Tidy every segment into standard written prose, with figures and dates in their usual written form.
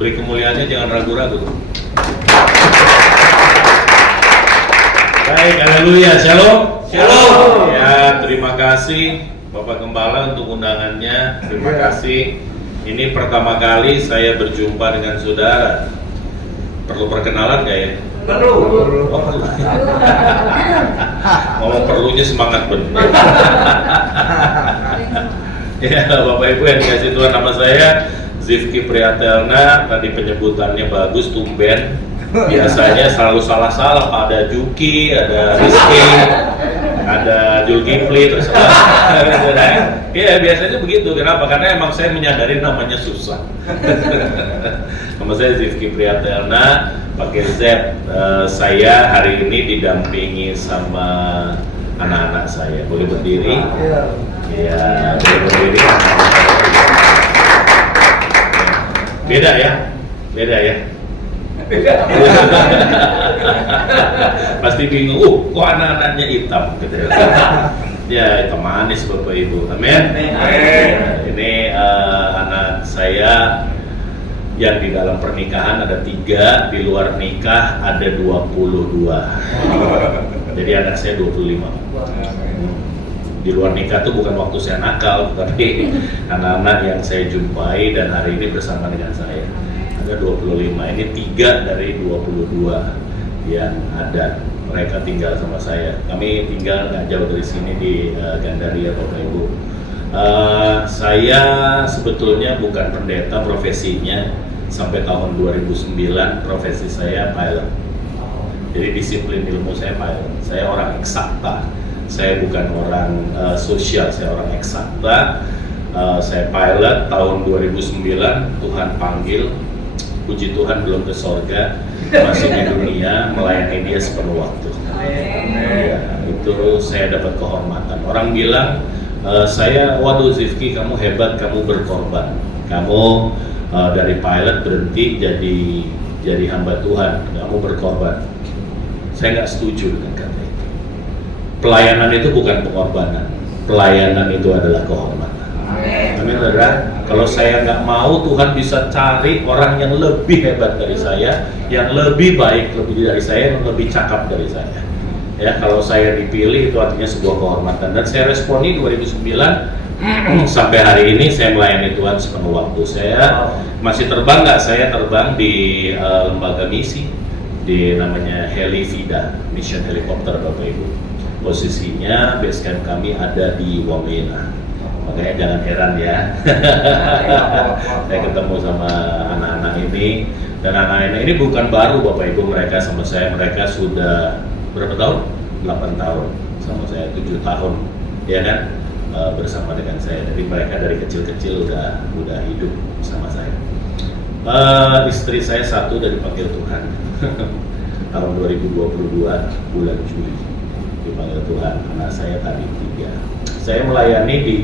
Beri kemuliaannya, jangan ragu-ragu. Baik, haleluya, shalom. Shalom. Ya, terima kasih Bapak Gembala untuk undangannya. Terima kasih. Ini pertama kali saya berjumpa dengan saudara. Perlu perkenalan nggak ya? Perlu. Oh, perlu. Ngomong perlunya semangat benar. Ya, Bapak Ibu yang dikasih Tuhan, nama saya Zifki Priyatelna. Tadi penyebutannya bagus, tumben. Biasanya selalu salah-salah, ada Juki, ada Rizky, ada Julkifli, terus ya biasanya begitu. Kenapa? Karena emang saya menyadari namanya susah. Nama saya Zifki Priyatelna, pakai Z. Saya hari ini didampingi sama anak-anak saya. Boleh berdiri? Ya, boleh berdiri. Beda ya? Beda ya? Pasti bingung, kok anak-anaknya hitam gitu ya. Ya, hitam manis Bapak Ibu. Amin. Ini anak saya yang di dalam pernikahan ada 3, di luar nikah ada 22. Jadi anak saya 25. Di luar nikah itu bukan waktu saya nakal, tapi anak-anak yang saya jumpai dan hari ini bersama dengan saya. Ada 25, ini 3 dari 22 yang ada. Mereka tinggal sama saya. Kami tinggal nggak jauh dari sini di Gandaria, Bapak Ibu. Saya sebetulnya bukan pendeta profesinya. Sampai tahun 2009 profesi saya pilot. Jadi disiplin ilmu saya pilot. Saya orang eksakta. Saya bukan orang sosial, saya orang eksakta. Saya pilot tahun 2009, Tuhan panggil. Puji Tuhan belum ke sorga, masih di dunia melayani Dia sepenuh waktu. Ya, itu saya dapat kehormatan. Orang bilang, waduh Zifki, kamu hebat, kamu berkorban. Kamu dari pilot berhenti jadi hamba Tuhan, kamu berkorban. Saya nggak setuju dengan kata itu. Pelayanan itu bukan pengorbanan, pelayanan itu adalah kehormatan. Amin, saudara. Kalau saya nggak mau, Tuhan bisa cari orang yang lebih hebat dari saya, yang lebih baik lebih dari saya, yang lebih cakap dari saya. Ya, kalau saya dipilih itu artinya sebuah kehormatan. Dan saya responi 2009 sampai hari ini saya melayani Tuhan sepenuh waktu. Saya masih terbang nggak? Saya terbang di lembaga misi di namanya Helivida, Mission Helikopter, Bapak Ibu. Posisinya base camp kami ada di Wamena. Makanya jangan heran ya. Saya ketemu sama anak-anak ini, dan anak-anak ini bukan baru Bapak Ibu, mereka sama saya, mereka sudah berapa tahun? 8 tahun sama saya, 7 tahun ya kan, bersama dengan saya. Jadi mereka dari kecil-kecil udah hidup sama saya. Istri saya satu dari panggil Tuhan. Tahun 2022 bulan Juli dipanggil Tuhan. Anak saya tadi 3. Saya melayani di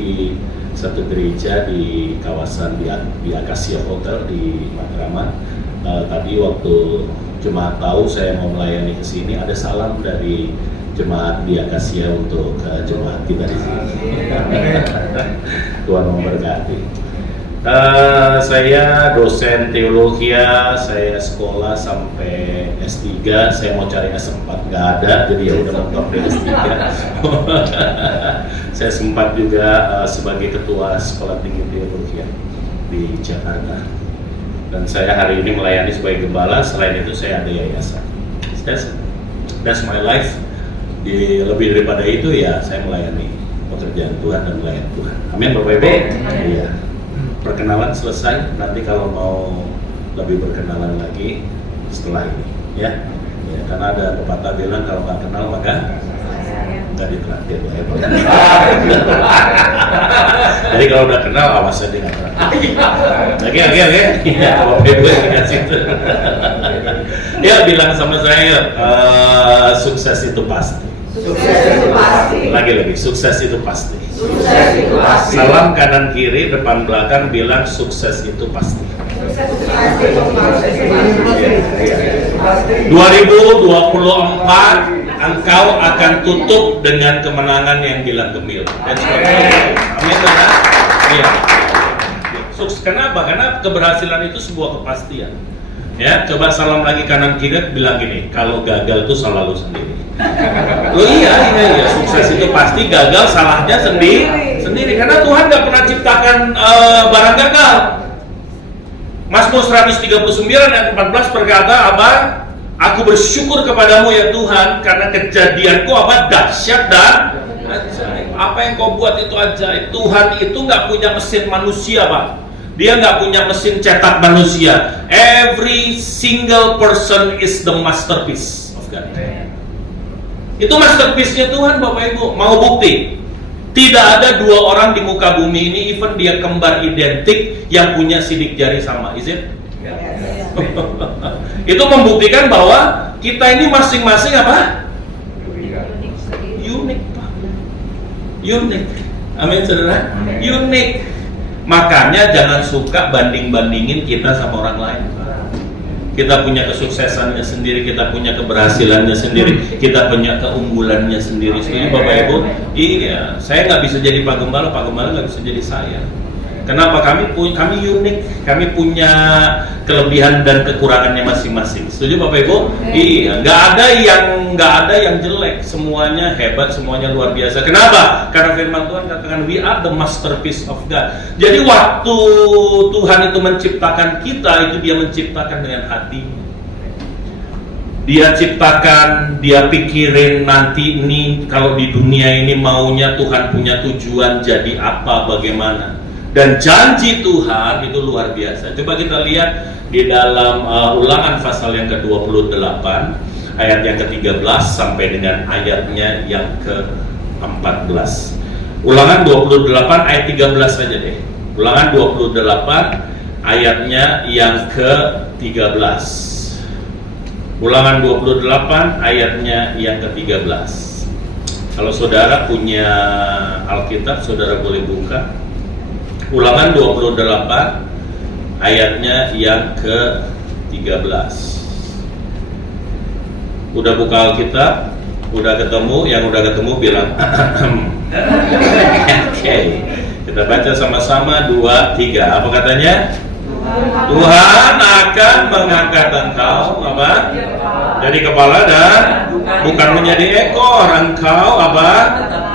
satu gereja di kawasan di Akasia Hotel di Matraman. Tadi waktu jemaat tahu saya mau melayani ke sini, ada salam dari jemaat di Akasia untuk jemaat kita di sini. Tuhan memberkati. Saya dosen teologi, saya sekolah sampai S3, saya mau cari S4 nggak ada, jadi ya udah mentok di S3. Saya sempat juga sebagai ketua sekolah tinggi teologi di Jakarta, dan saya hari ini melayani sebagai gembala. Selain itu saya ada yayasan. That's my life. Lebih daripada itu ya saya melayani pekerjaan Tuhan dan melayani Tuhan. Amin, Bapak Ibu. Iya. Perkenalan selesai, nanti kalau mau lebih berkenalan lagi setelah ini ya, karena ada pepatah bilang kalau nggak kenal maka nggak ditraktir ya. Jadi kalau udah kenal awas aja nggak traktir. Oke ya, Bapak Ibu dikasih itu. Ya, bilang sama saya, sukses itu pasti. Sukses itu pasti. Lagi-lagi, sukses itu pasti. Sukses itu pasti. Salam kanan kiri, depan belakang, bilang sukses itu pasti. Sukses itu pasti. 2024 engkau akan tutup dengan kemenangan yang gila gembira. Amin, saudara. Iya. Sukses kenapa? Karena keberhasilan itu sebuah kepastian. Ya, coba salam lagi kanan kiri, bilang gini, kalau gagal itu salah lu sendiri. Oh iya, sukses itu pasti, gagal salahnya sendiri. Karena Tuhan nggak pernah ciptakan barang gagal. Mazmur 139 ayat 14 berkata apa? Aku bersyukur kepadamu ya Tuhan, karena kejadianku apa? Dahsyat dan ajaib. Apa yang kau buat itu ajaib. Tuhan itu nggak punya mesin manusia, Pak. Dia nggak punya mesin cetak manusia. Every single person is the masterpiece of God. Itu masterpiece-nya Tuhan, Bapak Ibu. Mau bukti? Tidak ada dua orang di muka bumi ini, even dia kembar identik, yang punya sidik jari sama. Is it? Yes. Itu membuktikan bahwa kita ini masing-masing apa? Unik, Pak. Unik. Amin, saudara. Unik. Makanya jangan suka banding-bandingin kita sama orang lain. Kita punya kesuksesannya sendiri, kita punya keberhasilannya sendiri, kita punya keunggulannya sendiri. Setuju Bapak Ibu? Iya, saya nggak bisa jadi Pak Gembala nggak bisa jadi saya. Kenapa? Kami unik, kami punya kelebihan dan kekurangannya masing-masing. Setuju Bapak Ibu? Iya, nggak ada yang jelek, semuanya hebat, semuanya luar biasa. Kenapa? Karena firman Tuhan katakan we are the masterpiece of God. Jadi waktu Tuhan itu menciptakan kita, itu Dia menciptakan dengan hatinya. Dia ciptakan, Dia pikirin nanti ini kalau di dunia ini maunya Tuhan punya tujuan jadi apa, bagaimana. Dan janji Tuhan itu luar biasa. Coba kita lihat di dalam Ulangan pasal yang ke-28 ayat yang ke-13 sampai dengan ayatnya yang ke-14. Ulangan 28 ayat 13 saja deh. Ulangan 28 ayatnya yang ke-13. Ulangan 28 ayatnya yang ke-13. Kalau saudara punya Alkitab, saudara boleh buka. Ulangan 28 ayatnya yang ke-13. Udah buka Alkitab? Udah ketemu? Yang udah ketemu bilang Oke. Kita baca sama-sama 2, 3. Apa katanya? Tuhan akan mengangkat engkau apa? Jadi kepala dan bukan menjadi ekor. Engkau apa?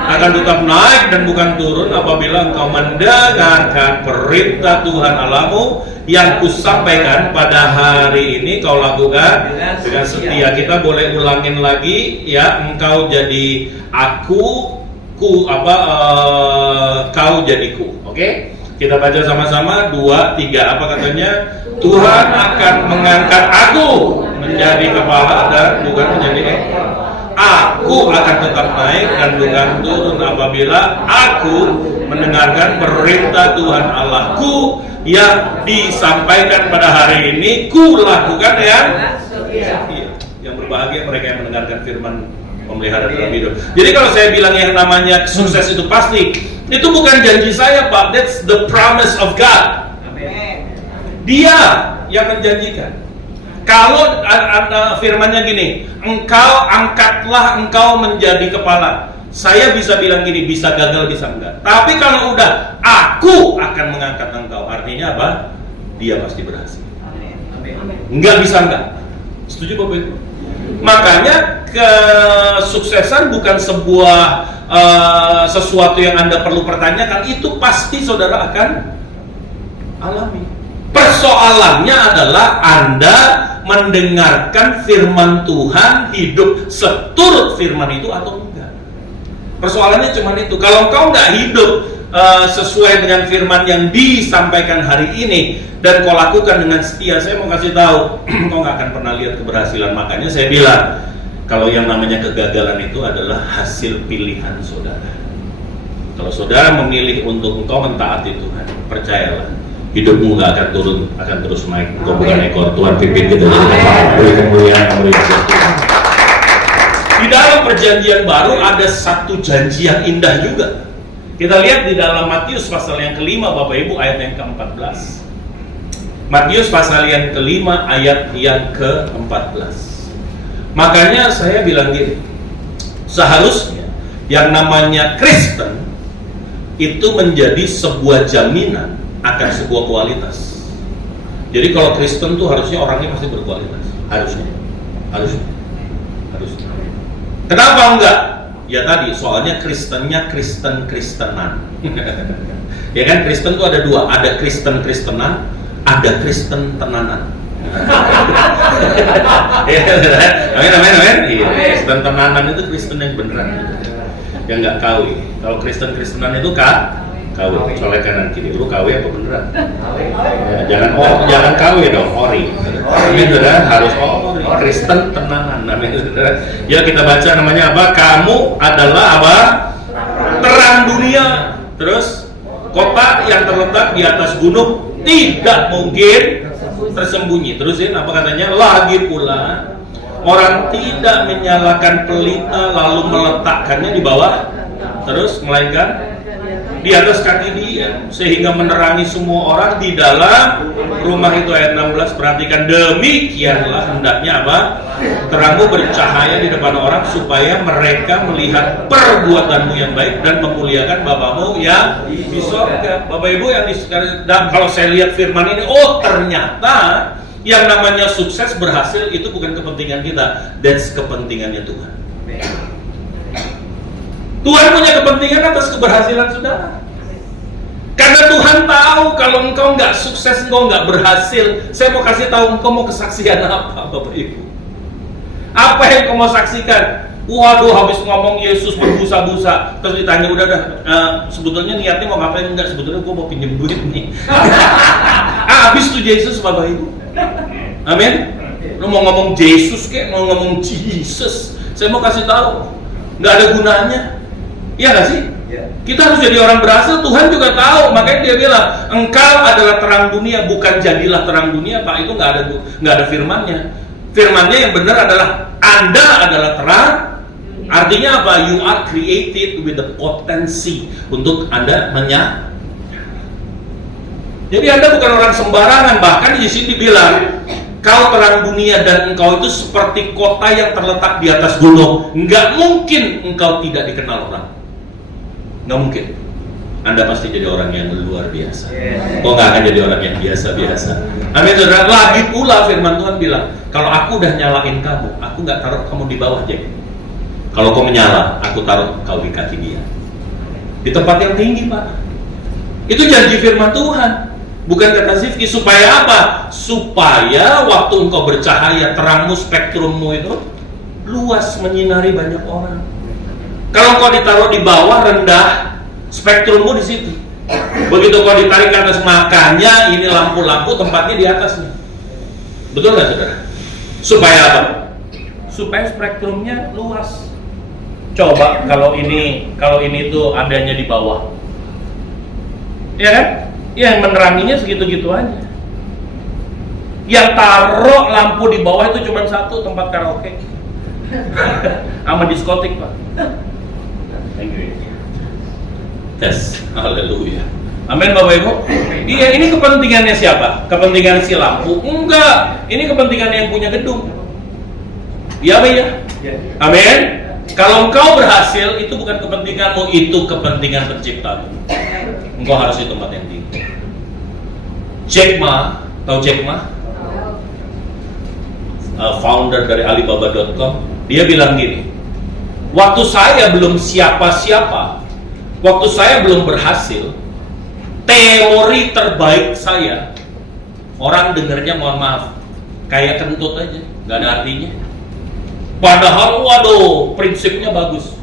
Akan tetap naik dan bukan turun apabila engkau mendengarkan perintah Tuhan Allahmu yang kusampaikan pada hari ini kau lakukan dengan setia. Kita boleh ulangin lagi ya, engkau jadi kau jadiku. Oke? Kita baca sama-sama 2, 3. Apa katanya? Tuhan akan mengangkat aku menjadi kepala dan bukan menjadi ekor. Aku akan tetap naik dan bukan turun apabila aku mendengarkan perintah Tuhan Allahku yang disampaikan pada hari ini ku lakukan yang yang berbahagia mereka yang mendengarkan firman pemelihara dalam hidup. Jadi kalau saya bilang yang namanya sukses itu pasti, itu bukan janji saya, Pak. That's the promise of God. Dia yang menjanjikan. Kalau firmannya gini, angkatlah engkau menjadi kepala. Saya bisa bilang gini, bisa gagal, bisa enggak. Tapi kalau udah, aku akan mengangkat engkau. Artinya apa? Dia pasti berhasil. Enggak bisa enggak. Setuju Bapak Ibu? Makanya kesuksesan bukan sebuah sesuatu yang Anda perlu pertanyakan. Itu pasti saudara akan alami. Persoalannya adalah Anda mendengarkan firman Tuhan, hidup seturut firman itu atau enggak. Persoalannya cuma itu. Kalau kau nggak hidup sesuai dengan firman yang disampaikan hari ini dan kau lakukan dengan setia, saya mau kasih tahu, kau nggak akan pernah lihat keberhasilan. Makanya saya bilang, kalau yang namanya kegagalan itu adalah hasil pilihan saudara. Kalau saudara memilih untuk engkau mentaati Tuhan, percayalah, hidupmu nggak akan turun, akan terus naik. Engkau bukan ekor. Tuhan pimpin kita jadi kepala. Beri kemuliaan, beri Tuhan. Di dalam perjanjian baru ada satu janji yang indah juga. Kita lihat di dalam Matius pasal yang ke-5 Bapak Ibu ayat yang ke-14. Matius pasal yang ke-5 ayat yang ke-14. Makanya saya bilang gini, seharusnya yang namanya Kristen itu menjadi sebuah jaminan akan sebuah kualitas. Jadi kalau Kristen tuh harusnya orangnya pasti berkualitas, harusnya. Kenapa enggak? Ya tadi soalnya Kristennya Kristen-Kristenan. Ya kan, Kristen tuh ada dua, ada Kristen-Kristenan, ada Kristen tenanan. Amin. Iya, Kristen tenanan itu Kristen yang beneran, yang nggak KW. Kalau Kristen-Kristenan itu KW, colek kanan kiri. Lu KW apa beneran? Ya, jangan KW dong, ori. Amin, saudara, harus ori. Kristen tenanan. Amin, saudara. Ya, kita baca namanya apa? Kamu adalah apa? Terang dunia. Terus kota yang terletak di atas gunung tidak mungkin tersembunyi. Terusin apa katanya? Lagi pula orang tidak menyalakan pelita lalu meletakkannya di bawah, terus melainkan di atas kaki dia, sehingga menerangi semua orang di dalam rumah itu. Ayat 16, perhatikan, demikianlah hendaknya apa? Terangmu bercahaya di depan orang supaya mereka melihat perbuatanmu yang baik dan memuliakan Bapamu yang di sorga. Bapak Ibu yang dan kalau saya lihat firman ini, oh ternyata yang namanya sukses berhasil itu bukan kepentingan kita, that's kepentingannya Tuhan. Tuhan punya kepentingan atas keberhasilan saudara. Karena Tuhan tahu kalau engkau nggak sukses, engkau nggak berhasil. Saya mau kasih tahu engkau mau kesaksian apa, Bapak Ibu? Apa yang engkau mau saksikan? Waduh, habis ngomong Yesus berbusa-busa, terus ditanya udah sebetulnya niatnya mau ngapain? Enggak, sebetulnya gue mau pinjem duit nih. Habis tuh Yesus, Bapak Ibu. Amin. Lu mau ngomong Yesus kek, mau ngomong Jesus, saya mau kasih tahu, nggak ada gunanya. Iya nggak sih? Ya. Kita harus jadi orang berhasil. Tuhan juga tahu, makanya dia bilang, engkau adalah terang dunia, bukan jadilah terang dunia, Pak. Itu nggak ada firmannya. Firmannya yang benar adalah Anda adalah terang. Artinya apa? You are created with the potensi untuk Anda menyala. Jadi Anda bukan orang sembarangan. Bahkan di sini dibilang, kau terang dunia dan engkau itu seperti kota yang terletak di atas gunung. Nggak mungkin engkau tidak dikenal orang. Nggak mungkin. Anda pasti jadi orang yang luar biasa. Kok nggak akan jadi orang yang biasa-biasa? Amin, saudara. Lagi pula firman Tuhan bilang, kalau aku udah nyalain kamu, aku nggak taruh kamu di bawah, Jack. Kalau kau menyala, aku taruh kau di kaki dia. Di tempat yang tinggi, Pak. Itu janji firman Tuhan. Bukan kata Zifki. Supaya apa? Supaya waktu engkau bercahaya, terangmu, spektrummu itu luas, menyinari banyak orang. Kalau kau ditaruh di bawah, rendah, spektrummu di situ. Begitu kau ditarik ke atas, makanya ini lampu-lampu tempatnya di atasnya. Betul nggak, saudara? Supaya apa? Supaya spektrumnya luas. Coba kalau ini tuh adanya di bawah, ya kan? Yang meneranginya segitu-gitu aja. Yang taruh lampu di bawah itu cuma satu, tempat karaoke sama diskotik, Pak. Thank you. Yes, haleluya. Amin, Bapak Ibu. Iya, ini kepentingannya siapa? Kepentingan si lampu? Enggak. Ini kepentingan yang punya gedung. Iya, Pak ya? Amin. Kalau engkau berhasil, itu bukan kepentinganmu, itu kepentingan penciptamu. Engkau harus di tempat yang tinggi. Jack Ma, tahu Jack Ma? Founder dari Alibaba.com, dia bilang gini, waktu saya belum siapa-siapa, waktu saya belum berhasil, teori terbaik saya, orang dengarnya mohon maaf, kayak kentut aja, nggak ada artinya. Padahal, waduh, prinsipnya bagus.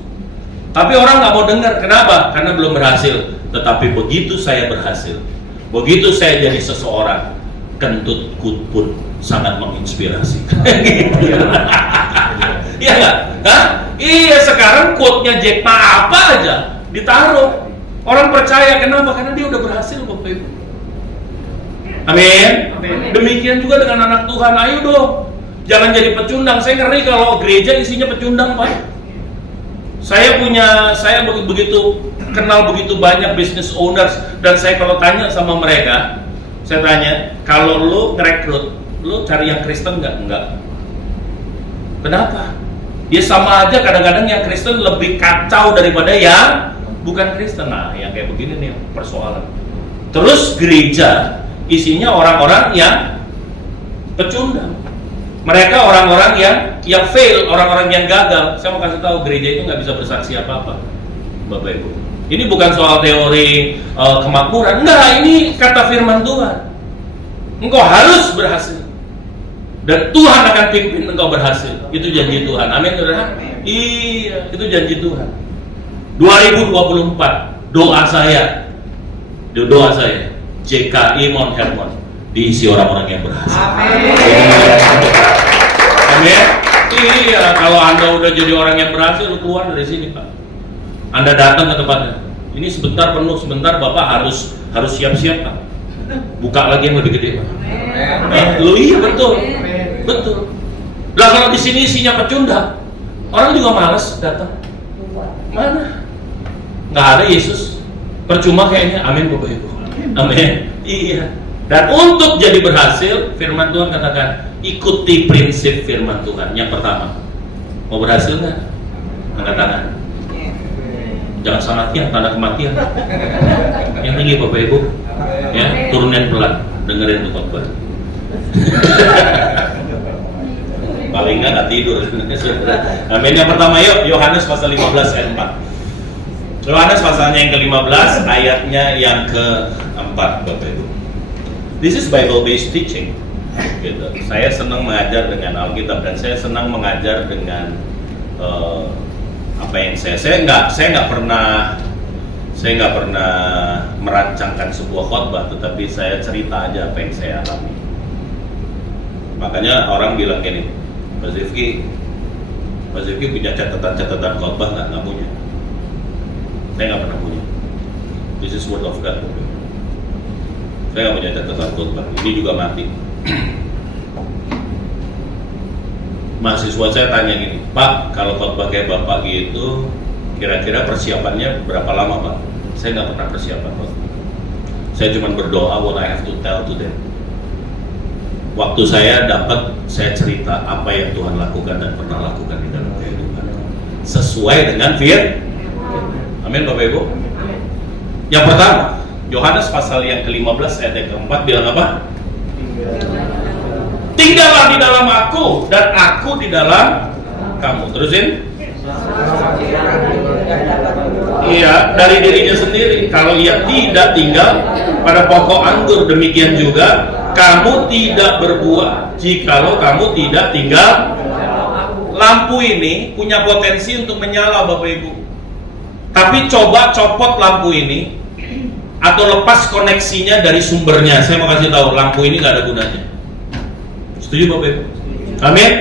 Tapi orang nggak mau dengar, kenapa? Karena belum berhasil. Tetapi begitu saya berhasil, begitu saya jadi seseorang, kentutku pun sangat menginspirasi. Gitu. Iya nggak? Iya, sekarang quote-nya Jack Ma apa aja ditaruh. Orang percaya, kenapa? Karena dia udah berhasil, Bapak Ibu. Amin. Demikian juga dengan anak Tuhan. Ayo dong, jangan jadi pecundang. Saya ngeri kalau gereja isinya pecundang, Pak. Saya begitu kenal begitu banyak business owners, dan saya kalau tanya sama mereka, saya tanya, kalau lu ngerekrut, lu cari yang Kristen nggak? Enggak. Kenapa? Ya sama aja, kadang-kadang yang Kristen lebih kacau daripada yang bukan Kristen. Nah, yang kayak begini nih persoalan. Terus gereja isinya orang-orang yang pecundang. Mereka orang-orang yang fail, orang-orang yang gagal. Saya mau kasih tahu, gereja itu nggak bisa bersaksi apa-apa, Bapak Ibu. Ini bukan soal teori kemakmuran. Enggak, ini kata firman Tuhan. Engkau harus berhasil. Dan Tuhan akan pimpin engkau berhasil. Itu janji Tuhan. Amin, saudara? Iya, itu janji Tuhan. 2024, doa saya, JKI Mount Hermon diisi orang-orang yang berhasil. Amin. Amin. Iya, kalau Anda udah jadi orang yang berhasil, lu keluar dari sini, Pak. Anda datang ke tempatnya. Ini sebentar penuh, sebentar Bapak harus siap-siap, Pak. Buka lagi yang lebih gede, Pak. Lu iya betul. Betul. Lah kalau di sini isinya pecundang, orang juga malas datang. Mana? Nggak ada Yesus. Percuma kayaknya. Amin, Bapak Ibu. Amin. Iya. Dan untuk jadi berhasil, firman Tuhan katakan, ikuti prinsip firman Tuhan. Yang pertama, mau berhasil nggak? Angkat tangan. Jangan salah tiang, tanda kematian. Yang tinggi Bapak Ibu, ya, turunin pelan, dengerin tuh khotbah. Paling nggak tidur. Amin. Yang pertama, yuk, Yohanes pasal 15 ayat 4. Yohanes pasalnya yang ke-15, ayatnya yang ke-4, Bapak Ibu. This is Bible-based teaching. Gitu. Saya senang mengajar dengan Alkitab dan saya senang mengajar dengan apa yang saya nggak pernah merancangkan sebuah khotbah, tetapi saya cerita aja apa yang saya alami. Makanya orang bilang gini, Pak Zifki punya catatan khotbah nggak punya. Saya nggak pernah punya. This is word of God. Saya nggak punya catatan khotbah. Ini juga mati. Mahasiswa saya tanya gini, Pak, kalau khotbah kayak Bapak gitu, kira-kira persiapannya berapa lama, Pak? Saya nggak pernah persiapan, Pak. Saya cuma berdoa what I have to tell to them. Waktu saya dapat, saya cerita apa yang Tuhan lakukan dan pernah lakukan di dalam kehidupan, sesuai dengan firman. Amin, Bapak Ibu. Yang pertama, Yohanes pasal yang ke-15 ayat yang ke-4 bilang apa? Tinggallah di dalam aku dan aku di dalam kamu. Terusin. Iya, dari dirinya sendiri. Kalau ia tidak tinggal pada pokok anggur, demikian juga kamu tidak berbuah jikalau kamu tidak tinggal. Lampu ini punya potensi untuk menyala, Bapak Ibu. Tapi coba copot lampu ini atau lepas koneksinya dari sumbernya. Saya mau kasih tahu, lampu ini nggak ada gunanya. Setuju, Bapak Ibu? Amin?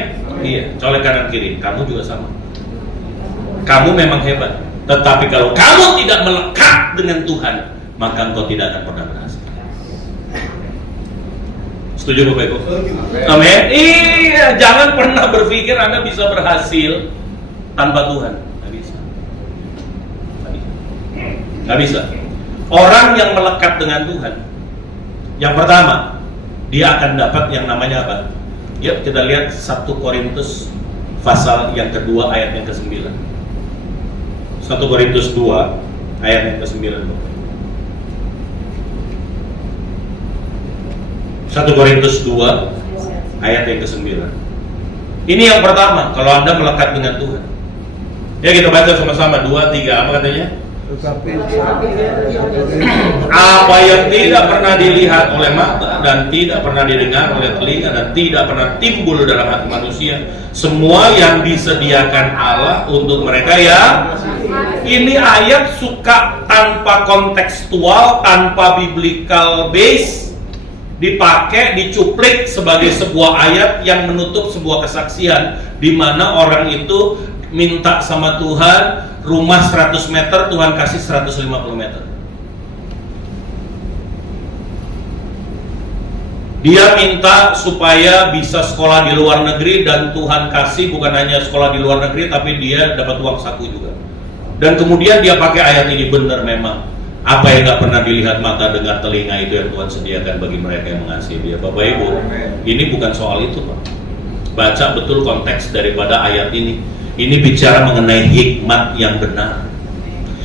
Iya, colek kanan kiri. Kamu juga sama. Kamu memang hebat, tetapi kalau kamu tidak melekat dengan Tuhan, maka engkau tidak akan pernah berhasil. Setuju, Bapak Ibu? Amin? Iya, jangan pernah berpikir Anda bisa berhasil tanpa Tuhan. Nggak bisa. Nggak bisa. Orang yang melekat dengan Tuhan, yang pertama, dia akan dapat yang namanya apa? Yuk kita lihat 1 Korintus pasal yang kedua ayat yang ke-9. 1 Korintus 2 ayat yang ke-9. 1 Korintus 2 ayat yang ke-9. Ini yang pertama, kalau Anda melekat dengan Tuhan. Ya kita baca sama-sama, 2, 3, apa katanya? Apa yang tidak pernah dilihat oleh mata dan tidak pernah didengar oleh telinga dan tidak pernah timbul dalam hati manusia, semua yang disediakan Allah untuk mereka ya. Ini ayat suka tanpa kontekstual, tanpa biblical base, dipakai, dicuplik sebagai sebuah ayat yang menutup sebuah kesaksian di mana orang itu minta sama Tuhan rumah 100 meter, Tuhan kasih 150 meter. Dia minta supaya bisa sekolah di luar negeri dan Tuhan kasih bukan hanya sekolah di luar negeri, tapi dia dapat uang saku juga. Dan kemudian dia pakai ayat ini, benar memang apa yang gak pernah dilihat mata, dengar telinga, itu yang Tuhan sediakan bagi mereka yang mengasihi Dia. Bapak Ibu, ini bukan soal itu, Pak. Baca betul konteks daripada ayat ini. Ini bicara mengenai hikmat yang benar.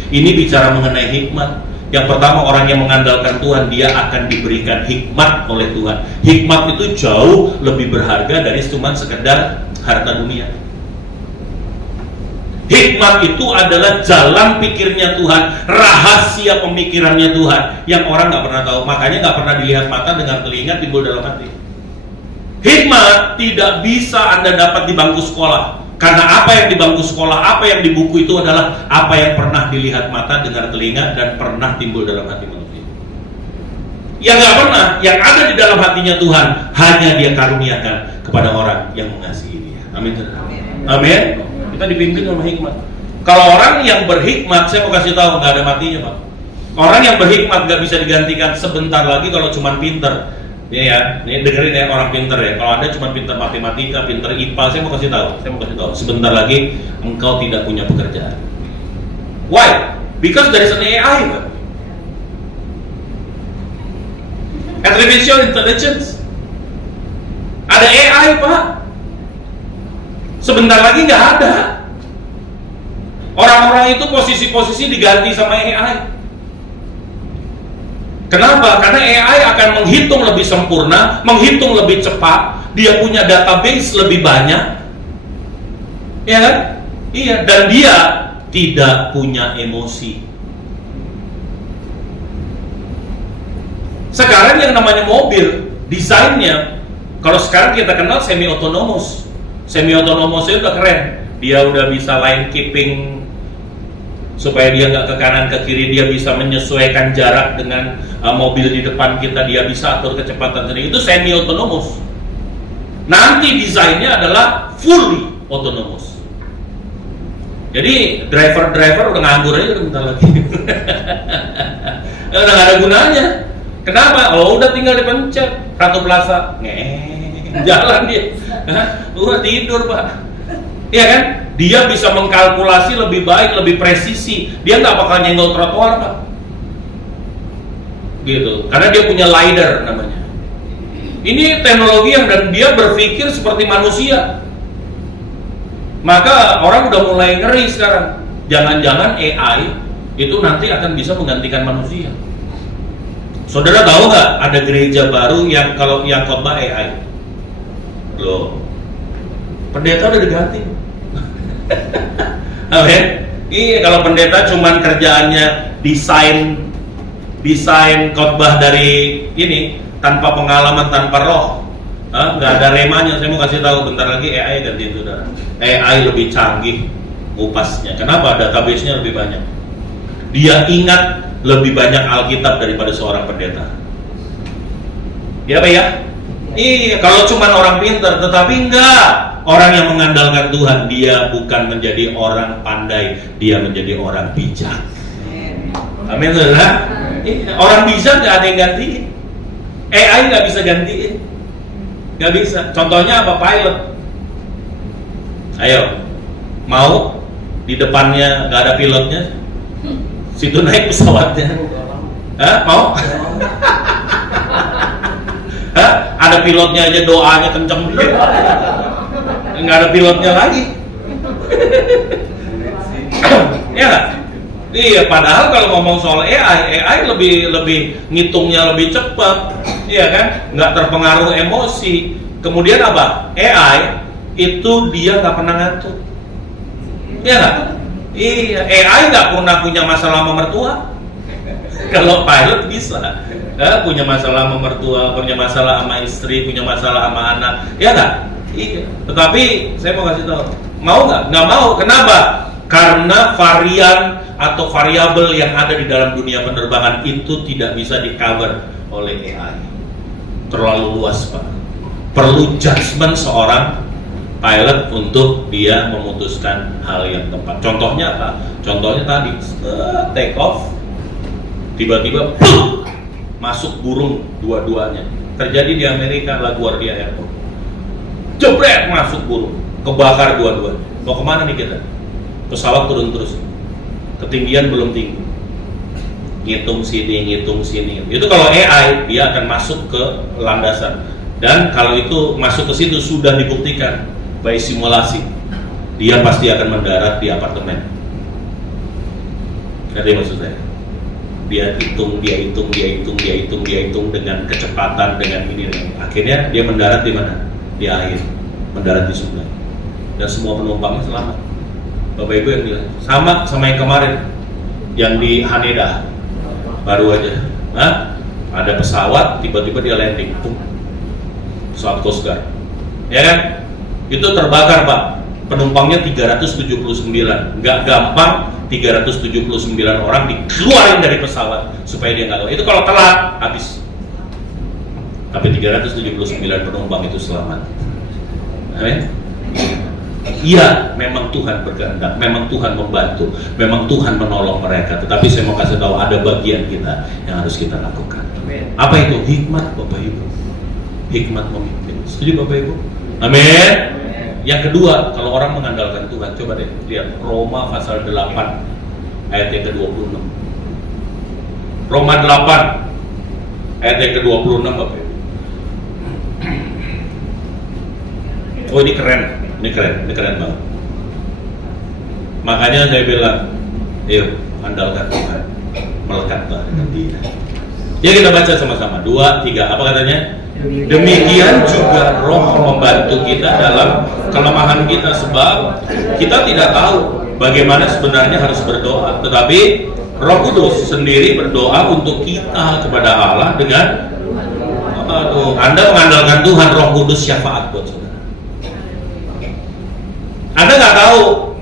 Ini bicara mengenai hikmat. Yang pertama, orang yang mengandalkan Tuhan, dia akan diberikan hikmat oleh Tuhan. Hikmat itu jauh lebih berharga dari cuma sekedar harta dunia. Hikmat itu adalah jalan pikirnya Tuhan, rahasia pemikirannya Tuhan, yang orang nggak pernah tahu. Makanya nggak pernah dilihat mata, dengar telinga, timbul dalam hati. Hikmat tidak bisa Anda dapat di bangku sekolah. Karena apa yang di bangku sekolah, apa yang di buku itu adalah apa yang pernah dilihat mata, dengar telinga, dan pernah timbul dalam hati manusia. Yang nggak pernah, yang ada di dalam hatinya Tuhan, hanya Dia karuniakan kepada orang yang mengasihi Dia. Amin. Amin. Kita dipimpin sama hikmat. Kalau orang yang berhikmat, saya mau kasih tahu, nggak ada matinya, Pak. Orang yang berhikmat nggak bisa digantikan sebentar lagi kalau cuma pinter. Ini ya, ini dengerin ya, orang pinter ya. Kalau Anda cuma pinter matematika, pinter IPA, saya mau kasih tahu, sebentar lagi engkau tidak punya pekerjaan. Why? Because there is an AI, Pak. Artificial intelligence. Ada AI, Pak. Sebentar lagi nggak ada. Orang-orang itu posisi-posisi diganti sama AI. Kenapa? Karena AI akan menghitung lebih sempurna, menghitung lebih cepat, dia punya database lebih banyak, ya kan? Iya, dan dia tidak punya emosi. Sekarang yang namanya mobil, desainnya, kalau sekarang kita kenal semi-autonomous. Semi-autonomous itu udah keren. Dia udah bisa line keeping, supaya dia nggak ke kanan ke kiri, dia bisa menyesuaikan jarak dengan mobil di depan kita, dia bisa atur kecepatan sendiri. Itu semi-autonomous. Nanti desainnya adalah fully autonomous. Jadi driver udah nganggur aja bentar lagi. Udah nggak ada gunanya. Kenapa? Oh, udah tinggal dipencet Ratu Plaza, jalan dia. Udah tidur, Pak. Iya kan? Dia bisa mengkalkulasi lebih baik, lebih presisi. Dia nggak bakal nyenggol trotoar, Pak. Gitu. Karena dia punya LiDAR namanya. Ini teknologi yang dan dia berpikir seperti manusia. Maka orang udah mulai ngeri sekarang. Jangan-jangan AI itu nanti akan bisa menggantikan manusia. Saudara tahu nggak ada gereja baru yang kalau yang khotbah AI? Loh, pendeta udah diganti. Amin. Iya, kalau pendeta cuman kerjaannya desain khotbah dari ini tanpa pengalaman, tanpa roh, nggak ada remanya. Saya mau kasih tahu, bentar lagi AI gantiin saudara. AI lebih canggih ngupasnya. Kenapa? Database-nya lebih banyak. Dia ingat lebih banyak Alkitab daripada seorang pendeta. Ya, Pak ya? Iya, kalau cuma orang pintar, tetapi enggak. Orang yang mengandalkan Tuhan, dia bukan menjadi orang pandai, dia menjadi orang bijak. Amin, saudara. Orang bijak nggak ada yang gantiin. AI nggak bisa gantiin, nggak bisa. Contohnya apa? Pilot. Ayo, mau di depannya nggak ada pilotnya, situ naik pesawatnya. Mau? Ada pilotnya aja doanya kenceng dia. Nggak ada pilotnya lagi. Ya nggak? Iya, padahal kalau ngomong soal AI lebih ngitungnya lebih cepat, iya kan? Nggak terpengaruh emosi. Kemudian apa? AI itu dia nggak pernah ngantuk, iya nggak? Iya, AI nggak pernah punya masalah sama mertua. Kalau pilot bisa, punya masalah sama mertua, punya masalah sama istri, punya masalah sama anak, ya nggak? Iya. Tetapi saya mau kasih tahu, mau nggak? Nggak mau. Kenapa? Karena varian atau variabel yang ada di dalam dunia penerbangan itu tidak bisa di-cover oleh AI. Terlalu luas, Pak. Perlu judgement seorang pilot untuk dia memutuskan hal yang tepat. Contohnya apa? Contohnya tadi, take off, tiba-tiba masuk burung dua-duanya. Terjadi di Amerika, LaGuardia Airport. Jebret masuk burung, kebakar dua-duanya. Mau kemana nih kita? Pesawat turun terus, ketinggian belum tinggi, ngitung sini. Itu kalau AI dia akan masuk ke landasan, dan kalau itu masuk ke situ sudah dibuktikan by simulasi, dia pasti akan mendarat di apartemen. Ngerti maksud saya? dia hitung dengan kecepatan, dengan ini. Akhirnya dia mendarat di mana? Di air, mendarat di sungai. Dan semua penumpangnya selamat. Bapak Ibu yang bilang sama yang kemarin, yang di Haneda, baru aja. Ada pesawat, tiba-tiba dia landing, pesawat Coast Guard, ya kan? Itu terbakar Pak, penumpangnya 379, nggak gampang 379 orang dikeluarin dari pesawat supaya dia nggak tahu. Itu kalau telat habis. Tapi 379 penumpang itu selamat. Amin. Iya, memang Tuhan berkehendak, memang Tuhan membantu, memang Tuhan menolong mereka. Tetapi saya mau kasih tahu ada bagian kita yang harus kita lakukan. Apa itu? Hikmat Bapak Ibu. Hikmat memimpin. Setuju Bapak Ibu? Amin. Yang kedua, kalau orang mengandalkan Tuhan, coba deh lihat Roma pasal 8 ayat yang ke-26. Roma 8 ayat yang ke-26 Bapak Ibu. Oh ini keren banget. Makanya saya bilang, ayo andalkan Tuhan, melekatlah dengan Dia. Ya kita baca sama-sama, 2, 3, apa katanya? Demikian juga Roh membantu kita dalam kelemahan kita, sebab kita tidak tahu bagaimana sebenarnya harus berdoa, tetapi Roh Kudus sendiri berdoa untuk kita kepada Allah dengan Anda mengandalkan Tuhan, Roh Kudus syafaat buat saudara. Anda nggak tahu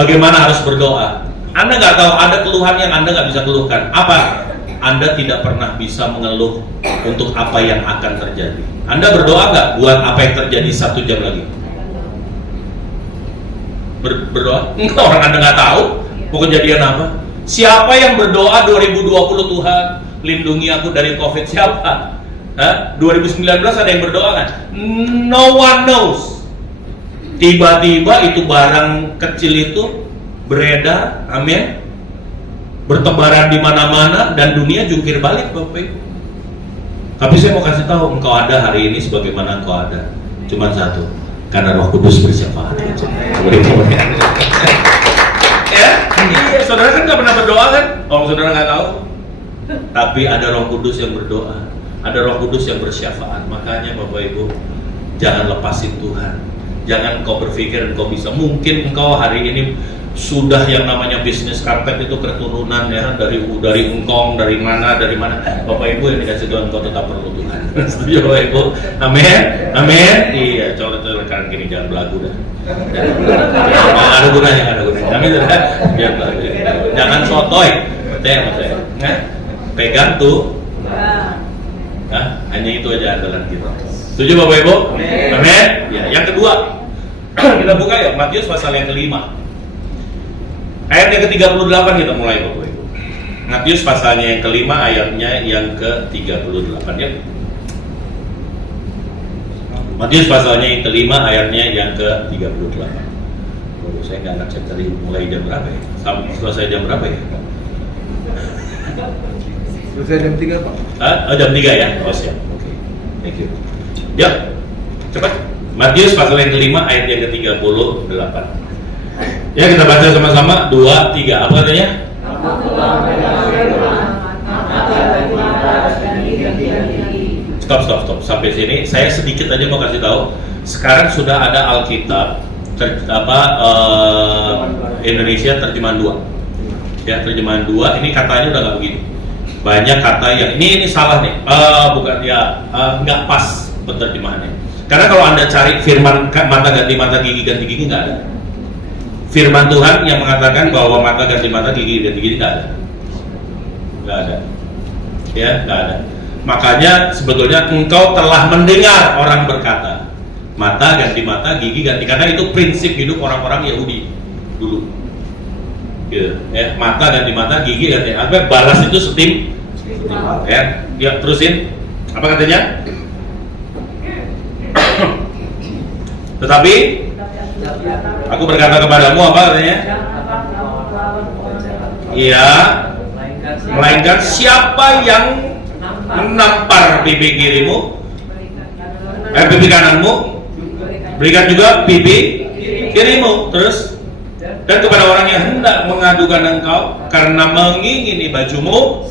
bagaimana harus berdoa. Anda nggak tahu, ada keluhan yang Anda nggak bisa keluhkan. Apa? Anda tidak pernah bisa mengeluh untuk apa yang akan terjadi. Anda berdoa nggak buat apa yang terjadi 1 jam lagi? Berdoa? Enggak, orang Anda nggak tahu mau kejadian apa. Siapa yang berdoa 2020 Tuhan lindungi aku dari COVID? Siapa? 2019 ada yang berdoa kan? No one knows. Tiba-tiba itu barang kecil itu beredar, amin, bertebaran di mana-mana dan dunia jungkir balik Bapak Ibu. Tapi saya mau kasih tahu, engkau ada hari ini sebagaimana engkau ada. Cuma satu, karena Roh Kudus bersyafaat. Ya, saudara kan nggak pernah berdoa kan? Orang saudara nggak tahu. Tapi ada Roh Kudus yang berdoa, ada Roh Kudus yang bersyafaat. Makanya Bapak Ibu, jangan lepasin Tuhan. Jangan engkau berpikir engkau bisa. Mungkin engkau hari ini sudah yang namanya bisnis karpet itu keturunan ya, dari engkong, dari mana. Bapak Ibu yang dikasih Tuhan, engkau tetap perlu Tuhan. Setuju Bapak Ibu? Amin. Amin. Iya, colek-colek kanan kiri, jangan belagu dah. Ada gunanya. Amin. Jangan belagu. Jangan sotoy. Percaya sama saya. Nah, pegang tuh. Hanya itu aja andalan kita. Setuju Bapak Ibu? Amin. Ya, yang kedua, kita buka ya Matius pasal yang ke-5. Ayat yang ke-38 kita mulai Bapak Ibu. Matius pasalnya yang ke-5 ayatnya yang ke-38 ya. Matius pasalnya yang ke-5 ayatnya yang ke-38. Saya nggak akan cek tadi mulai jam berapa ya? Sampai selesai jam berapa ya? Selesai jam 3 Pak. Jam 3 ya? Oh siap, oke. Thank you. Ya, cepat. Matius pasal yang ke-5 ayat yang ke-38. Ya, kita baca sama-sama. 2, 3. Apa katanya? Stop. Sampai sini. Saya sedikit aja mau kasih tahu. Sekarang sudah ada Alkitab Indonesia terjemahan 2. Ya, terjemahan 2. Ini katanya udah nggak begini. Banyak kata yang ini salah nih. Bukan ya, nggak pas penerjemahannya. Karena kalau Anda cari firman mata ganti mata, gigi ganti gigi, nggak ada. Firman Tuhan yang mengatakan bahwa mata ganti mata, gigi ganti gigi, nggak ada. Ya, nggak ada. Makanya sebetulnya engkau telah mendengar orang berkata mata ganti mata, gigi ganti, karena itu prinsip hidup orang-orang Yahudi dulu. Gitu. Ya, mata ganti mata, gigi ganti. Apa balas itu setim. Ya, terusin. Apa katanya? Tetapi aku berkata kepadamu, apa katanya? Iya, melainkan siapa yang menampar pipi kirimu, pipi kananmu, berikan juga pipi kirimu. Terus Dan kepada orang yang hendak mengadukan engkau karena mengingini bajumu,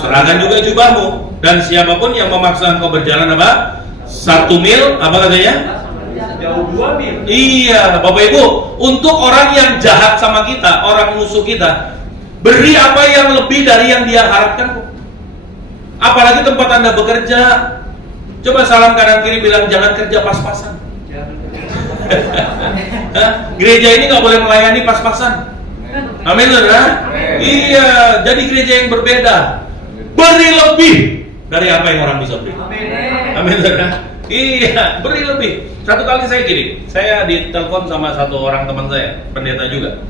serahkan juga jubahmu. Dan siapapun yang memaksa engkau berjalan apa? 1 mil, apa katanya? Jauh 2 mil. Iya, Bapak Ibu, untuk orang yang jahat sama kita, orang musuh kita, beri apa yang lebih dari yang dia harapkan. Apalagi tempat Anda bekerja. Coba salam kanan kiri bilang jangan kerja pas-pasan. Gereja ini nggak boleh melayani pas-pasan. Amin, saudara. Iya, jadi gereja yang berbeda. Beri lebih dari apa yang orang bisa beri. Amin, saudara. Iya, beri lebih. Satu kali saya gini, saya ditelepon sama satu orang teman saya, pendeta juga.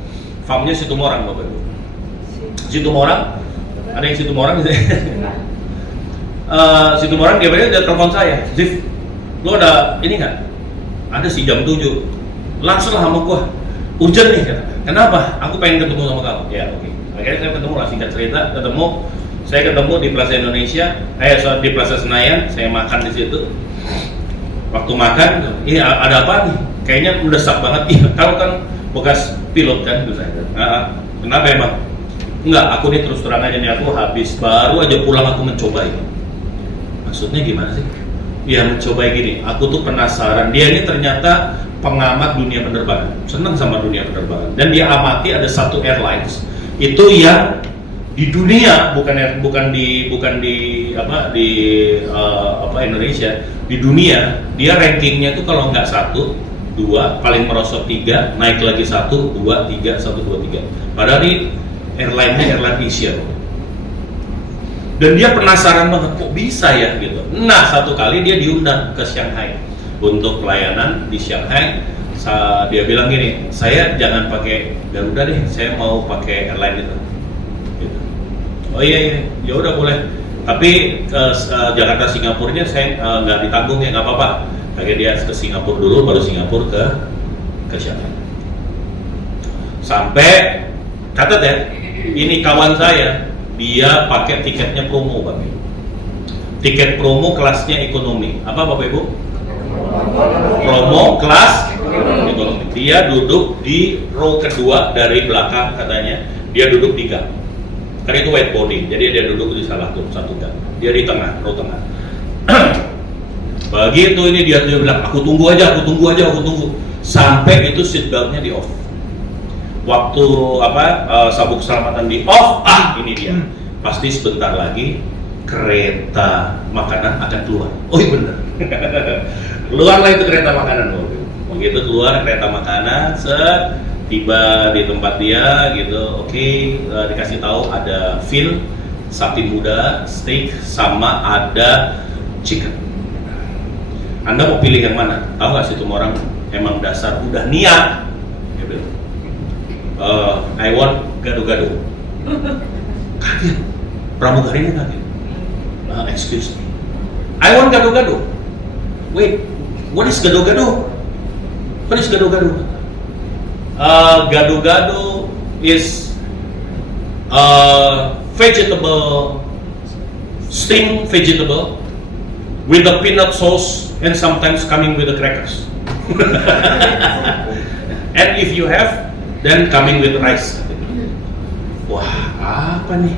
Farmnya Situmorang, Bapak Ibu. Situmorang, ada yang Situmorang gitu. Situmorang dia telepon saya, Zif, lo ada ini nggak? Ada sih jam 7. Langsung lah sama gua. Urgent nih kata. Kenapa? Aku pengen ketemu sama kamu. Ya oke. Akhirnya saya ketemu lah, singkat cerita ketemu. Saya ketemu di Plaza Indonesia, di Plaza Senayan. Saya makan di situ. Waktu makan, ada apa nih? Kayaknya mendesak banget. Iya, kalau kan bekas pilot kan itu saya. Kenapa emang? Enggak, aku nih terus terang aja nih, aku habis baru aja pulang aku mencoba itu. Maksudnya gimana sih? Ya mencoba gini, aku tuh penasaran. Dia ini ternyata pengamat dunia penerbangan, senang sama dunia penerbangan. Dan dia amati ada satu airlines itu yang di dunia, bukan di Indonesia, di dunia dia rankingnya tuh kalau nggak 1, 2, paling merosot 3, naik lagi 1, 2, 3, 1, 2, 3. Padahal ini airline-nya airline Asia. Dan dia penasaran banget, kok bisa ya gitu. Nah, satu kali dia diundang ke Shanghai untuk pelayanan di Shanghai. Dia bilang gini, saya jangan pakai Garuda deh, saya mau pakai airline itu. Gitu. Oh iya, ya udah boleh. Tapi Jakarta Singapurnya saya nggak ditanggung ya, nggak apa-apa. Akhirnya dia ke Singapura dulu, baru Singapura ke Shanghai. Sampai catat ya, ini kawan saya. Dia pakai tiketnya promo, Bapak Ibu. Tiket promo kelasnya ekonomi. Apa Bapak Ibu? Promo kelas ekonomi. Dia duduk di row kedua dari belakang katanya. Dia duduk di gang. Karena itu wide body, jadi dia duduk di salah satu gang. Dia di tengah, row tengah. Begitu ini dia bilang, aku tunggu aja. Sampai itu seatbeltnya di off. Waktu sabuk keselamatan di off, ini dia. Pasti sebentar lagi kereta makanan akan keluar. Oh iya benar. Keluarlah itu kereta makanan. Begitu keluar kereta makanan, tiba di tempat dia gitu. Oke, dikasih tahu ada veal, sapi muda, steak, sama ada chicken. Anda mau pilih yang mana? Tahu nggak sih itu orang emang dasar udah niat. Dia bilang, I want gado-gado. Kaget, pramugarinya kaget. Excuse me, I want gado-gado. Wait, what is gado-gado? What is gado-gado? Gado-gado is vegetable, steamed vegetable with the peanut sauce and sometimes coming with the crackers. And if you have, then coming with rice. Wah, apa nih?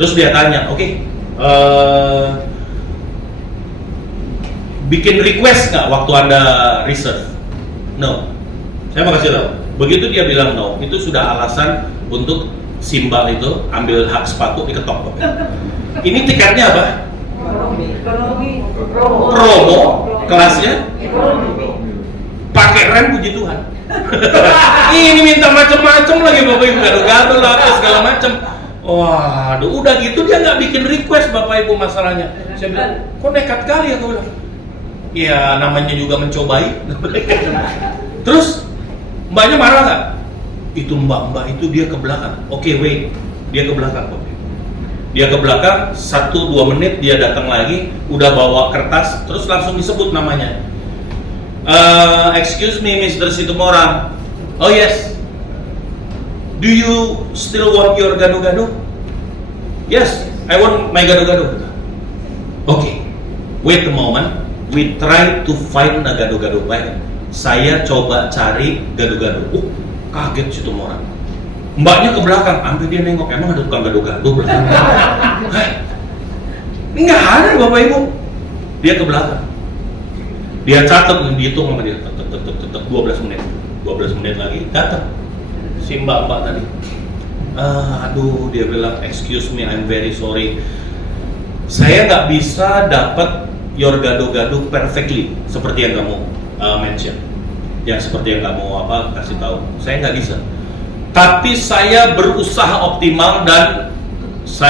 Terus dia tanya, oke, bikin request nggak waktu Anda reserve? No. Saya mau kasih tahu. Begitu dia bilang no, itu sudah alasan untuk simbal itu ambil hak sepatu diketok. Ini tiketnya apa? Promo kelasnya pakai rem, puji Tuhan. Ini minta macam-macam lagi Bapak Ibu, gado-gado lah apa segala macam. Waduh, udah gitu dia nggak bikin request Bapak Ibu masalahnya. Saya bilang, kok nekat kali aku bilang. Ya namanya juga mencobai. Terus mbaknya marah nggak? Itu mbak itu dia ke belakang. Oke, wait, dia ke belakang Bapak Ibu. Dia ke belakang 1-2 menit dia datang lagi, udah bawa kertas, terus langsung disebut namanya. Excuse me, Mr. Situmorang. Oh yes. Do you still want your gado-gado? Yes, I want my gado-gado. Okay, wait a moment. We try to find a gado-gado back. Saya coba cari gado-gado. Kaget situ orang. Mbaknya ke belakang, sampai dia nengok, emang ada tukang gado-gado belakang? Hah? Enggak ada Bapak Ibu. Dia ke belakang. Dia catat, dihitung sama dia, 12 menit. 12 menit lagi, datang si mbak-mbak tadi. Aduh, dia bilang, excuse me, I'm very sorry. Saya nggak bisa dapat your gado-gado perfectly, seperti yang kamu mention. Yang seperti yang kamu kasih tahu. Saya nggak bisa. Tapi saya berusaha optimal dan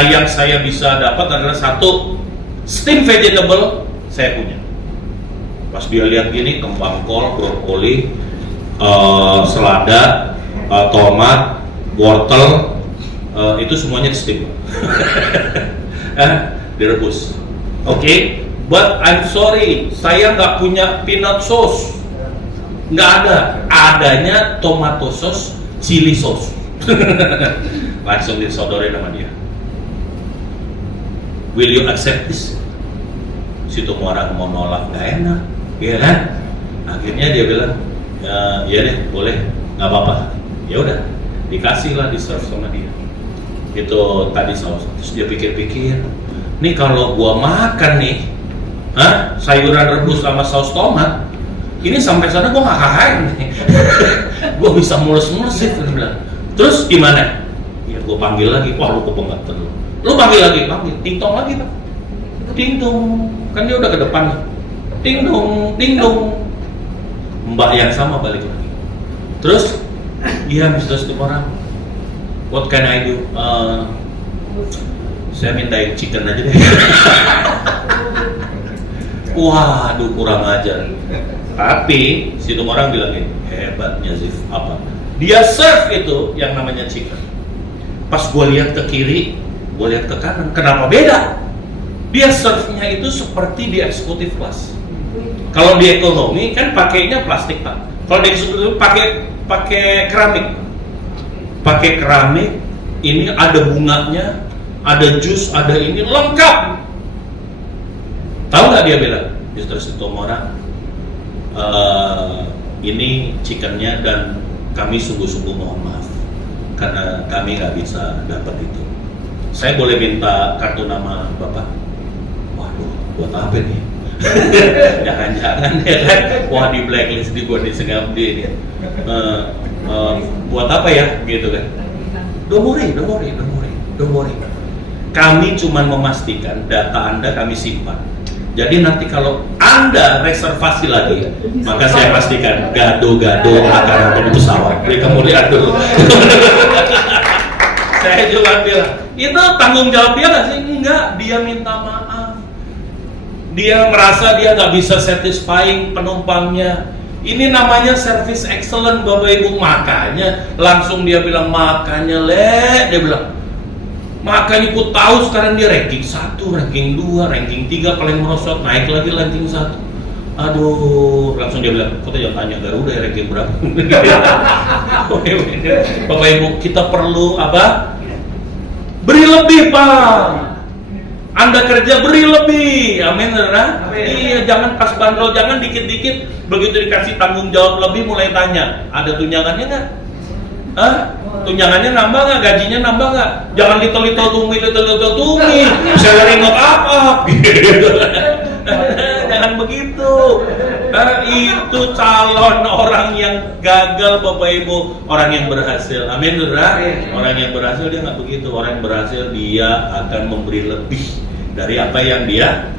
yang saya bisa dapat adalah satu steam vegetable saya punya. Pas dia lihat gini, kembang kol, brokoli, selada, tomat, wortel, itu semuanya steam. Direbus. Oke, but I'm sorry, saya nggak punya peanut sauce. Nggak ada. Adanya tomato sauce, chili sauce. Langsung disodorin sama dia. Will you accept this? Situ orang mau nolak, nggak enak, ya kan? Akhirnya dia bilang, ya deh, boleh, nggak apa-apa. Ya udah, dikasih lah, di-serve sama dia. Itu tadi saus. Terus dia pikir-pikir, nih kalau gua makan nih, sayuran rebus sama saus tomat, ini sampai sana gua nggak kahain nih. Gua bisa mulus-mulus sih, dia bilang. Terus gimana? Ya gua panggil lagi, wah lu kok nggak terlalu. Lu panggil lagi, ting-tong lagi Pak. Ting-tong, kan dia udah ke depan nih. Ting-dong, ting-dong. Mbak yang sama balik lagi. Terus, iya Mr. Stuporang, what can I do? Saya minta yang chicken aja deh. Waduh, kurang ajar. Tapi, si orang bilang gini, hebatnya Zif, apa? Dia serve itu yang namanya chicken. Pas gue lihat ke kiri, gue lihat ke kanan, kenapa beda? Dia serve-nya itu seperti di eksekutif kelas. Kalau di ekonomi kan pakainya plastik Pak. Kalau di eksekutif pakai keramik. Pakai keramik, ini ada bunganya, ada jus, ada ini lengkap. Tahu nggak dia bilang, Mr. Sitomora, ini chickennya dan kami sungguh-sungguh mohon maaf karena kami nggak bisa dapat itu. Saya boleh minta kartu nama Bapak? Waduh, buat apa nih? Jangan-jangan ya kan? Wah, di blacklist di gua disegam dia. Buat apa ya? Gitu kan? Don't worry. Kami cuma memastikan data Anda kami simpan. Jadi nanti kalau Anda reservasi lagi, maka saya pastikan gado-gado akan nonton di pesawat. Kamu lihat dulu. Saya juga bilang, itu tanggung jawab dia nggak sih? Enggak, dia minta maaf. Dia merasa dia nggak bisa satisfying penumpangnya. Ini namanya service excellent Bapak Ibu. Makanya langsung dia bilang, makanya dia bilang, makanya ku tahu sekarang dia ranking 1, ranking 2, ranking 3 paling merosot, naik lagi ranking 1. Aduh, langsung dia bilang, kok jangan tanya Garuda ya ranking berapa? Bapak Ibu, kita perlu apa? Beri lebih Pak. Anda kerja beri lebih, amin saudara. Iya, jangan pas bandrol, jangan dikit-dikit begitu dikasih tanggung jawab lebih mulai tanya, ada tunjangannya nggak? Tunjangannya nambah nggak? Gajinya nambah nggak? Jangan little tumi, salary not up, gitu. Jangan begitu. Itu calon orang yang gagal Bapak Ibu, orang yang berhasil. Amin saudara. Orang yang berhasil dia nggak begitu. Orang yang berhasil dia akan memberi lebih dari apa yang dia.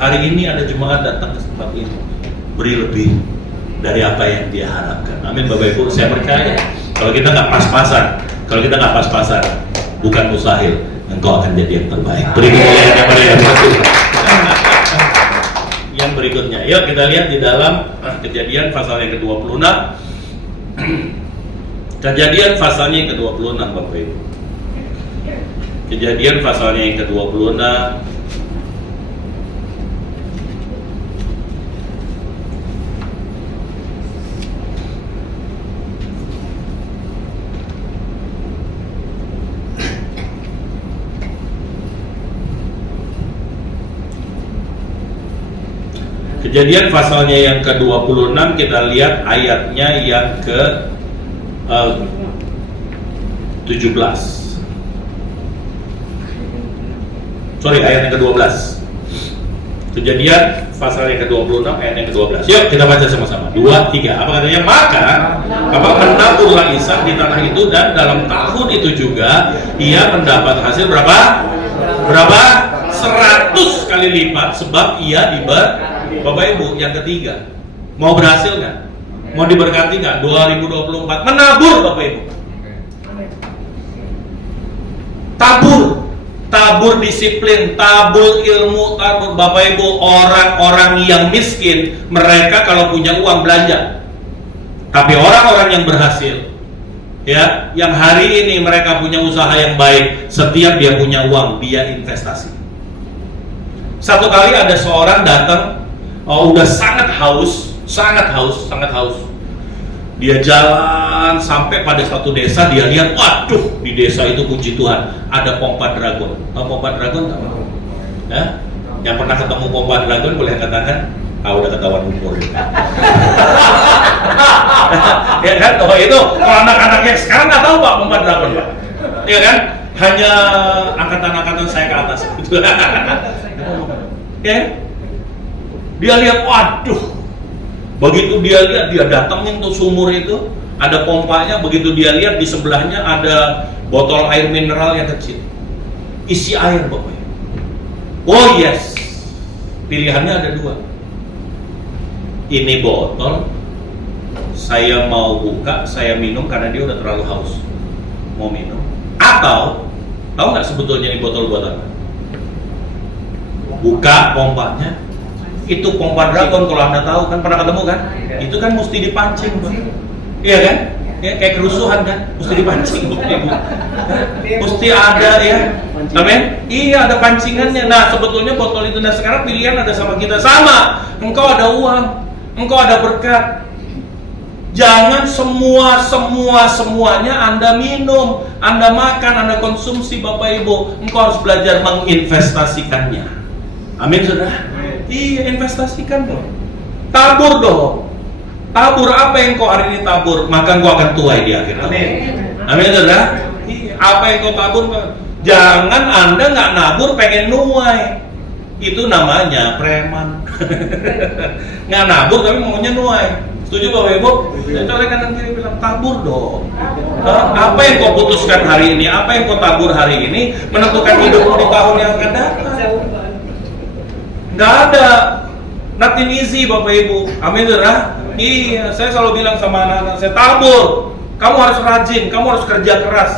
Hari ini ada jemaat datang ke tempat ini, beri lebih dari apa yang dia harapkan. Amin Bapak Ibu. Saya percaya kalau kita nggak pas-pasan, bukan mustahil engkau akan jadi yang terbaik. Beri kemuliaan kepada yang bersyukur. Yang berikutnya, yuk kita lihat di dalam Kejadian pasal yang ke-26. Kejadian pasalnya yang ke-26 Bapak Ibu. Kejadian pasalnya yang ke-26. Kejadian pasalnya yang ke-26, kita lihat ayatnya yang ke 17. Sorry, ayat yang ke-12. Kejadian pasal yang ke-26 ayat yang ke-12. Yuk kita baca sama-sama. 2, 3. Apa katanya? Maka menaburlah Ishak di tanah itu, dan dalam tahun itu juga ia mendapat hasil berapa? 100 kali lipat, sebab ia Bapak Ibu, yang ketiga, mau berhasil nggak? Mau diberkati nggak? 2024 menabur Bapak Ibu. Tabur disiplin, tabur ilmu, tabur Bapak Ibu. Orang-orang yang miskin, mereka kalau punya uang belanja. Tapi orang-orang yang berhasil, ya, yang hari ini mereka punya usaha yang baik, setiap dia punya uang, dia investasi. Satu kali ada seorang datang, udah sangat haus. Dia jalan sampai pada suatu desa, dia lihat, waduh, di desa itu puji Tuhan ada pompa dragon. Pompa dragon nggak? Ya? Yang pernah ketemu pompa dragon boleh katakan, udah ketahuan umur. Ya kan? Oh itu, kalau anak-anaknya sekarang nggak tahu Pak pompa dragon Pak. Ya kan? Hanya angkatan-angkatan saya ke atas. Ya? Dia lihat, waduh. Begitu dia lihat, dia datangin tuh sumur itu, ada pompanya. Begitu dia lihat, di sebelahnya ada botol air mineral yang kecil, isi air Bapak. Oh yes, pilihannya ada 2. Ini botol saya mau buka, saya minum karena dia udah terlalu haus, mau minum. Atau tahu nggak sebetulnya ini botol buat apa? Buka pompanya, itu pompa dragon, kalau Anda tahu kan, pernah ketemu kan? Itu kan mesti dipancing, Pak. Iya kan? Ya, kayak kerusuhan kan, mesti dipancing, mesti ada ya. Amin. Iya, ada pancingannya. Nah, sebetulnya botol itu, nah sekarang pilihan ada sama kita, sama. Engkau ada uang, engkau ada berkat. Jangan semuanya Anda minum, Anda makan, Anda konsumsi Bapak Ibu. Engkau harus belajar menginvestasikannya. Amin, saudara. Iya, investasikan dong. Tabur dong. Tabur apa yang kau hari ini tabur, maka kau akan tuai di akhir tahun. Amin, saudara. Iya, apa yang kau tabur, jangan Anda nggak nabur pengen nuai. Itu namanya preman. Nggak nabur tapi maunya nuai. Setuju Bapak Ibu? Coba kanan kiri bilang, tabur dong. Apa yang kau putuskan hari ini, apa yang kau tabur hari ini, menentukan hidupmu di tahun yang akan datang. Nggak ada, nothing easy Bapak Ibu. Amin, saudara. Iya, saya selalu bilang sama anak-anak saya, tabur. Kamu harus rajin, kamu harus kerja keras.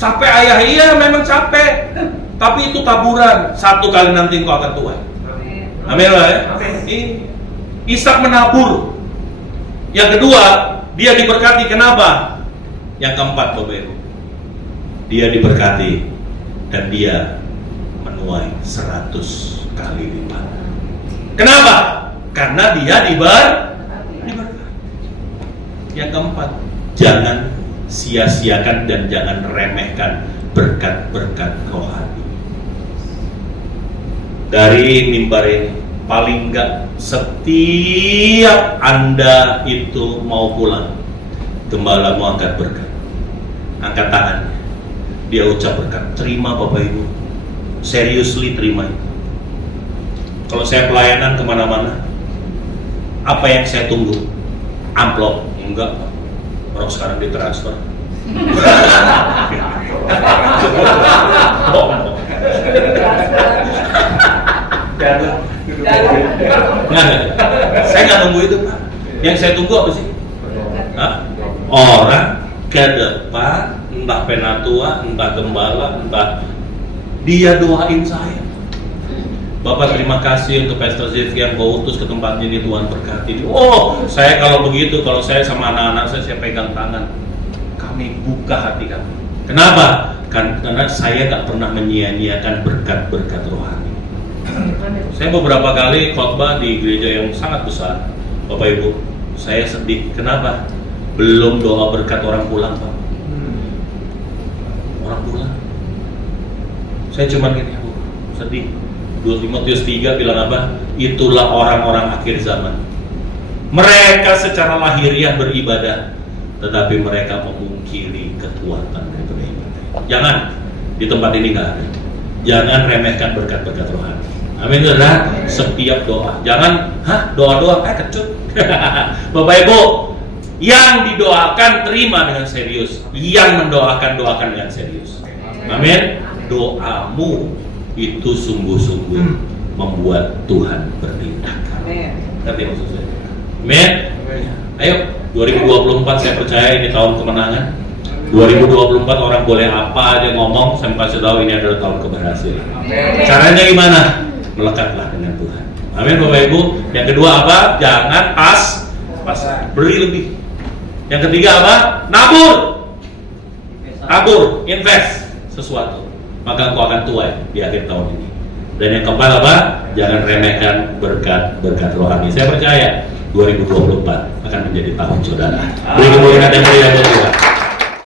Capek ayah, iya memang capek. Tapi itu taburan, satu kali nanti kau akan tuai. Amin lah ya. Ishak menabur. Yang kedua, dia diberkati. Kenapa? Yang keempat Bapak Ibu, dia diberkati dan dia menuai 100 kali lipat. Kenapa? Karena dia diberkati. Yang keempat, jangan sia-siakan dan jangan remehkan berkat-berkat rohani. Dari mimbar ini, paling enggak setiap Anda itu mau pulang, gembala mau angkat berkat, angkat tangannya, dia ucap berkat, terima Bapak Ibu, seriously terima itu. Kalau saya pelayanan kemana-mana, apa yang saya tunggu? Amplop? Enggak, orang sekarang ditransfer. Nah, saya nggak nunggu itu Pak. Yang saya tunggu apa sih? Orang ke depan, entah penatua, entah gembala, entah dia doain saya. Bapak terima kasih untuk Pastor Zifki yang kau utus ke tempat ini, Tuhan berkati. Oh, saya kalau begitu, kalau saya sama anak-anak saya pegang tangan. Kami buka hati kami. Kenapa? Karena saya nggak pernah menyia-nyiakan berkat-berkat rohani. Saya beberapa kali khotbah di gereja yang sangat besar, Bapak Ibu, saya sedih. Kenapa? Belum doa berkat orang pulang, Pak. Orang pulang. Saya cuma gini, sedih. 2 Timotius 3 bilang apa? Itulah orang-orang akhir zaman. Mereka secara lahiriah beribadah, tetapi mereka memungkiri kekuatan daripada iman. Jangan, di tempat ini nggak ada. Jangan remehkan berkat-berkat rohani. Amin, saudara. Setiap doa, jangan, doa-doa kecut. Bapak Ibu, yang didoakan terima dengan serius, yang mendoakan doakan dengan serius. Amin. Doamu itu sungguh-sungguh membuat Tuhan bertindak. Ngerti maksud saya? Amin. Ayo, 2024 saya percaya ini tahun kemenangan. 2024 orang boleh apa aja ngomong, saya kasih tahu ini adalah tahun keberhasilan. Caranya gimana? Melekatlah dengan Tuhan. Amin, Bapak Ibu. Yang kedua apa? Jangan pas-pasan, beri lebih. Yang ketiga apa? Tabur, invest sesuatu. Maka engkau akan tuai di akhir tahun ini. Dan yang keempat apa? Jangan remehkan berkat rohani. Saya percaya 2024 akan menjadi tahun saudara. Beri kemuliaan dan beri Tuhan.